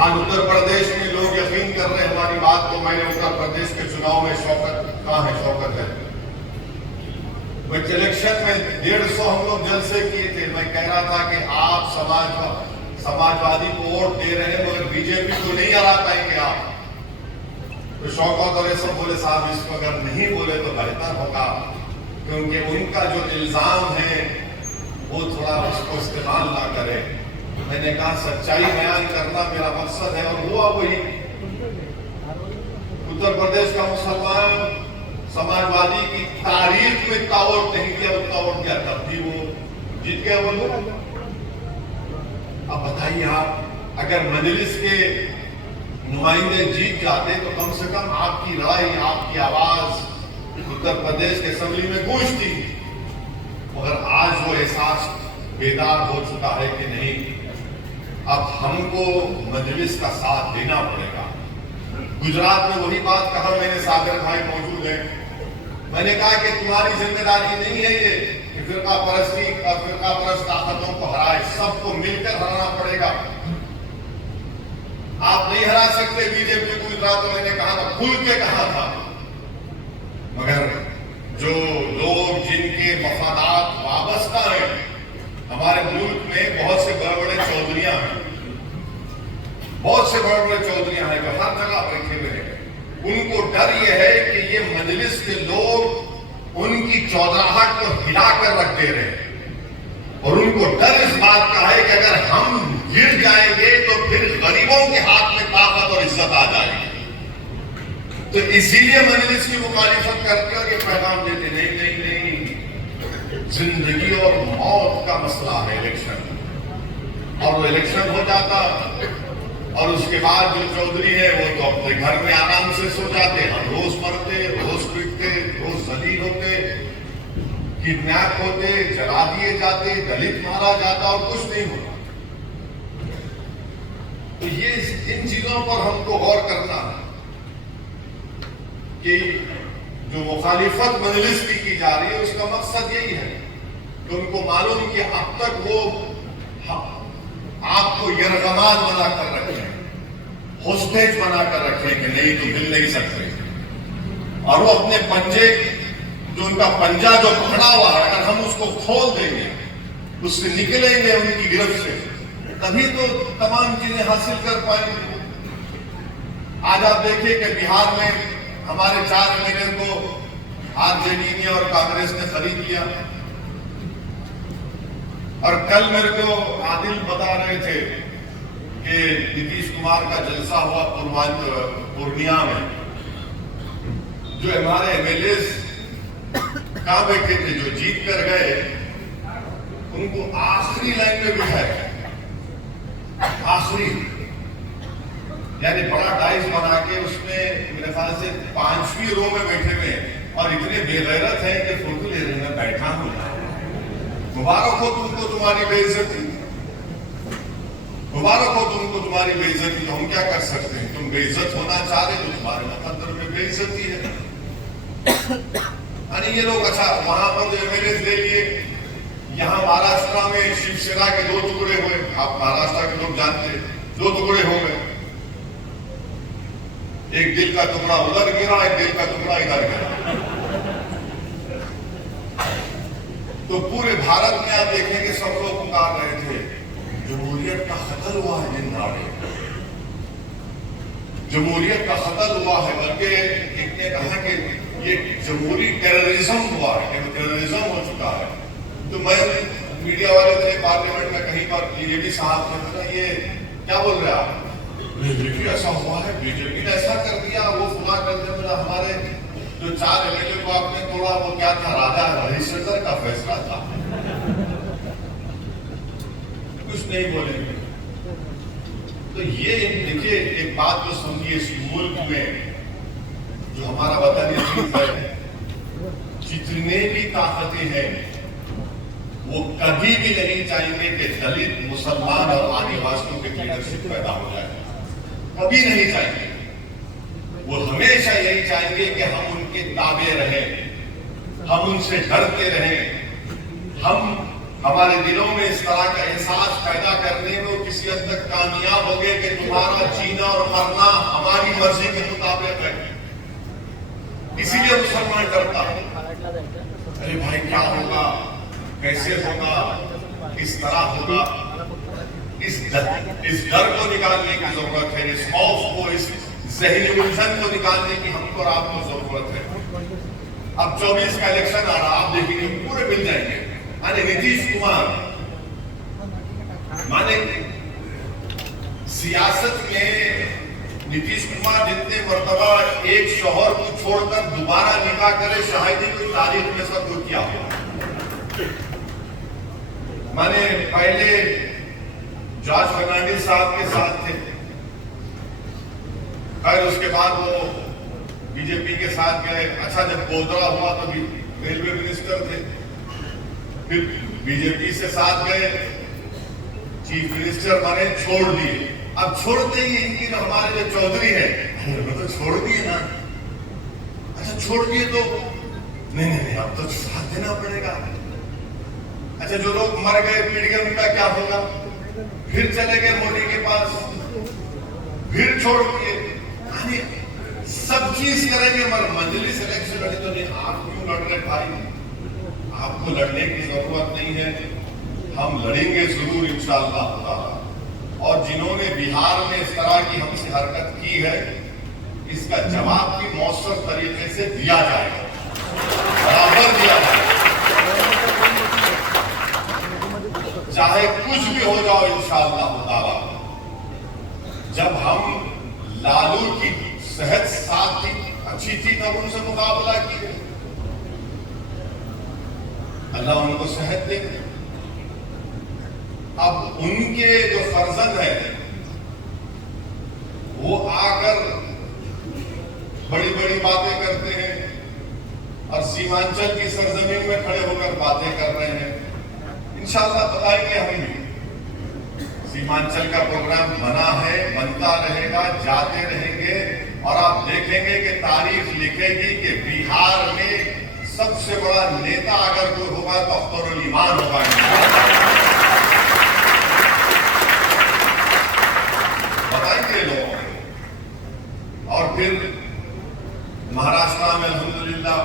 آج اتر پردیش میں لوگ یقین کر رہے ہیں ہماری بات کو. میں نے اتر پردیش کے چناؤ میں شوکت کہاں ہے؟ شوکت ہے. الیکشن میں 150 ہم لوگ جلسے کیے تھے. میں کہہ رہا تھا کہ آپ سماجوادی کو ووٹ دے رہے ہیں مگر بی جے پی کو نہیں ہرا پائیں گے آپ. تو شوکت اور یہ سب بولے صاحب اس کو اگر نہیں بولے تو بہتر ہوگا، کیونکہ ان کا جو الزام ہے وہ تھوڑا اس کو استعمال نہ کرے. میں نے کہا سچائی بیان کرنا میرا مقصد ہے، اور ہوا وہی. اتر پردیش کا مسلمان سماجوادی کی تاریخ میں اتنا ووٹ نہیں کیا، اتنا ووٹ کیا تب بھی وہ جیت گیا. وہ لوگ اب بتائیے آپ اگر مجلس کے نمائندے جیت جاتے تو کم سے کم آپ کی رائے، آپ کی آواز اتر پردیش کے اسمبلی میں گونجتی. مگر آج وہ احساس بیدار ہو چکا ہے کہ نہیں، اب ہم کو مجلس کا ساتھ دینا پڑے گا. گجرات میں وہی بات کہا میں نے، ساگر بھائی موجود ہیں. میں نے کہا کہ تمہاری ذمہ داری نہیں ہے یہ کہ فرقہ پرست طاقتوں کو ہرائے، سب کو مل کر ہرانا پڑے گا. آپ نہیں ہرا سکتے بی جے پی کو. گجرات میں نے کہا تھا، کھل کے کہا تھا. مگر جو لوگ جن کے مفادات وابستہ ہیں، ہمارے ملک میں بہت سے بڑے بڑے چودھریاں ہیں، بہت سے بڑے بڑے چودھریاں ہیں جو ہر جگہ بیٹھے ہوئے ہیں. ان کو ڈر یہ ہے کہ یہ مجلس کے لوگ ان کی چودراہٹ کو ہلا کر رکھ دے رہے ہیں، اور ان کو ڈر اس بات کا ہے کہ اگر ہم گر جائیں گے تو پھر غریبوں کے ہاتھ میں طاقت اور عزت آ جائے گی. تو اسی لیے مجلس کی مخالفت کرتے اور یہ پیغام دیتے نہیں نہیں نہیں، زندگی اور موت کا مسئلہ ہے الیکشن. اور وہ الیکشن ہو جاتا اور اس کے بعد جو چودھری ہے وہ تو اپنے گھر میں آرام سے سو جاتے. ہم روز مرتے، روز پٹتے، روز ذلیل ہوتے، کڈنیپ ہوتے، جلا دیے جاتے، دلت مارا جاتا اور کچھ نہیں ہوتا. تو یہ ان چیزوں پر ہم کو غور کرنا ہے کہ جو مخالفت مجلس کی جا رہی ہے اس کا مقصد یہی ہے کہ ان کو معلوم کہ اب تک وہ آپ کو یرغمال بنا کر رکھیں، ہوسٹیج بنا کر رکھیں کہ نہیں تو مل نہیں سکتے. اور وہ اپنے پنجے، جو ان کا پنجہ جو پکڑا ہوا ہے، اگر ہم اس کو کھول دیں گے، اس سے نکلیں گے ان کی گرفت سے، تبھی تو تمام چیزیں حاصل کر پائیں گے. آج آپ دیکھیں کہ بہار میں ہمارے 4 ایم کو آر جے ڈی نے اور کانگریس نے خرید لیا. اور کل میرے کو عادل بتا رہے تھے کہ نتیش کمار کا جلسہ ہوا پورنیا میں. جو ہمارے ایم ایل ایز کہاں بیٹھے تھے جو جیت کر گئے، ان کو آخری لائن میں بٹھایا، آخری، یعنی بڑا ڈائس بنا کے اس میں میرے خیال سے 5ویں رو میں بیٹھے ہوئے ہیں اور اتنے بے غیرت ہیں کہ فوٹو لے رہے ہیں بیٹھا ہوں. مبارک ہو تم کو تمہاری بے عزتی، مبارک ہو تم کو تمہاری بے عزتی. تو ہم کیا کر سکتے ہیں؟ تم بے عزت ہونا چاہ رہے تو تمہارے مقدر میں بے عزتی ہے. یعنی یہ لوگ اچھا وہاں پر جو ایم ایل ایز لے لیے، یہاں مہاراشٹرا میں شیو سینا کے 2 ٹکڑے ہوئے. آپ مہاراشٹرا کے لوگ جانتے ہیں، 2 ٹکڑے ہو گئے. ایک دل کا ٹکڑا ادھر گرا، ایک دل کا ٹکڑا ادھر گرا. تو پورے بھارت میں آپ دیکھیں کہ سب لوگ پکار رہے تھے جمہوریت کا خطر ہوا ہے. جن ناڑے جمہوریت کا خطر ہوا ہے، بلکہ ایک نے کہا کہ یہ جمہوری ٹیررزم ہوا ہے، ٹیررزم ہو چکا ہے. تو میں میڈیا والے تھے پارلیمنٹ میں کہیں پر، یہ بھی صاحب نے کہا یہ کیا بول رہے آپ؟ بی جے پی ایسا ہوا ہے، بی جے پی نے ایسا کر دیا، وہ فلاں کر دیا. میرا ہمارے جو 4 ایم ایل اے کو آپ نے توڑا وہ کیا تھا؟ راجا ہری شنکر کا فیصلہ تھا. کچھ نہیں بولیں گے. تو یہ دیکھیے ایک بات تو سمجھیے، اس ملک میں جو ہمارا وطن عزیز ہے، جتنے بھی طاقتیں ہیں وہ کبھی بھی نہیں چاہیں گے کہ دلت، مسلمان اور آدیواسیوں کے لیڈرشپ پیدا ہو جائے. کبھی نہیں چاہیں گے. وہ ہمیشہ یہی چاہیں گے کہ ہم ان کے تابع رہیں، ہم ان سے ڈرتے رہیں، ہم ہمارے دلوں میں اس طرح کا احساس پیدا کرنے میں وہ کسی حد تک کامیاب ہو گئے کہ تمہارا جینا اور مرنا ہماری مرضی کے مطابق ہے. اسی لیے مسلمان ڈرتا ہے. ارے بھائی کیا ہوگا, کیسے ہوگا, کس طرح ہوگا. اس ڈر کو نکالنے کی ضرورت ہے, اس خوف کو, اس ذہنی الجھن کو نکالنے کی ہم کو اور آپ کو ضرورت ہے. اب 24 کا الیکشن آ رہا, آپ دیکھیں گے پورے مل جائیں گے. نتیش کمار مانے سیاست میں نتیش کمار جتنے مرتبہ ایک شوہر کو چھوڑ کر دوبارہ نکاح کرے شاید ہی کوئی تاریخ میں سب کچھ کیا ہوا. مانے پہلے جارج فرنانڈیز صاحب کے ساتھ تھے, خیر اس کے بعد وہ بی جے پی کے ساتھ گئے. اچھا جب گودرا ہوا تو بھی ریلوے منسٹر تھے, پھر بی جے پی سے ساتھ گئے, چیف منسٹر بنے, چھوڑ دیے. اب چھوڑتے ہی ان کی ہمارے جو چودھری ہے وہ تو چھوڑ دیے نا. اچھا چھوڑ دیے تو نہیں اب تو ساتھ دینا پڑے گا. اچھا جو لوگ مر گئے پٹ گئے ان کا کیا ہوگا, پھر چلے گئے مودی کے پاس, پھر چھوڑ دیے. سب چیز کریں گے مگر مجلس الیکشن لڑے تو نہیں. آپ کیوں لڑ رہے بھائی, آپ کو لڑنے کی ضرورت نہیں ہے. ہم لڑیں گے ضرور انشاءاللہ تعالی. اور جنہوں نے بہار میں اس طرح کی ہم سے حرکت کی ہے اس کا جواب بھی مؤثر طریقے سے دیا جائے گا, برابر دیا جائے گا. چاہے کچھ بھی ہو جاؤ انشاءاللہ تعالی. جب ہم لالو کی صحت ساتھ تھی, اچھی تھی, تب ان سے مقابلہ کیے. اللہ ان کو صحت دے. اب ان کے جو فرزند ہے وہ آ کر بڑی بڑی باتیں کرتے ہیں اور سیمانچل کی سرزمین میں کھڑے ہو کر باتیں کر رہے ہیں. انشاءاللہ بتائیں گے ہم بھی. سیمانچل کا پروگرام بنا ہے, بنتا رہے گا, جاتے رہیں گے اور آپ دیکھیں گے کہ تاریخ لکھے گی کہ بہار میں سب سے بڑا نیتا اگر کوئی ہوگا تو اختر الایمان ہوگا. بتائیں گے لوگوں. اور پھر مہاراشٹر میں الحمدللہ